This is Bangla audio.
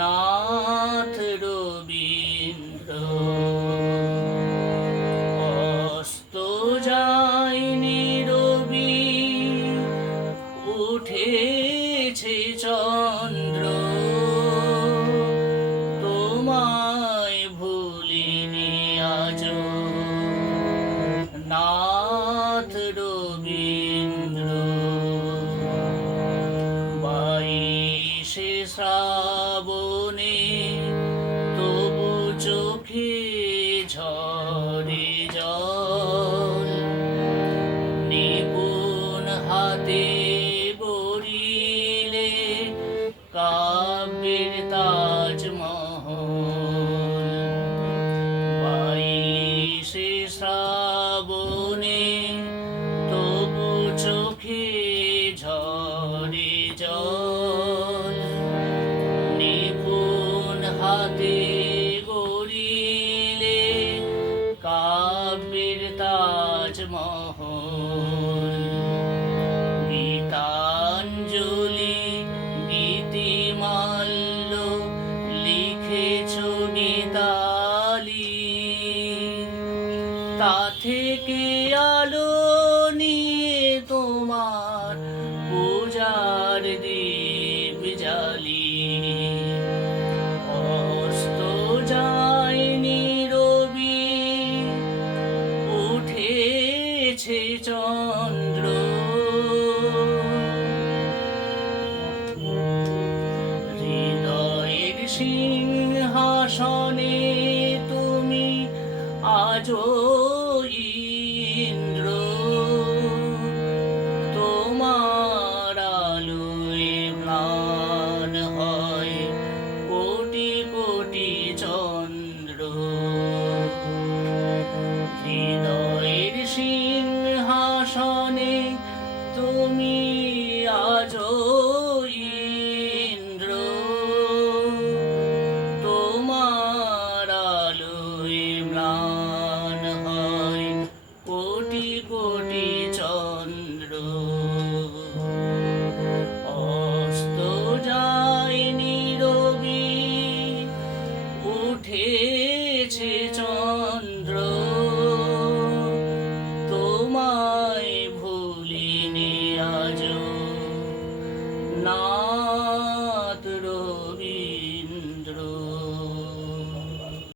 নাথ রবীন্দ্র। অস্ত যাইনি রবি উঠেছে চন্দ্র। তোমায় ভুলিনি আজ নাথ রবীন্দ্র শ্রাবণে তবু চোখে ঝরে জল। নিপুণ হাতে বরিলে কাব্যের তাজমহল। বাইশে শ্রাবণে তাজমহল গীতাঞ্জলি গীতিমাল্য লিখেছ গীতালি তা থেকে আলো নিয়ে তোমার পূজার দীপ সিংহাসনে তুমি আজ ইন্দ্র। তোমার আলোয় ম্লান হয় কোটি কোটি চন্দ্র। হৃদয়ের সিংহাসনে তুমি 되지죠.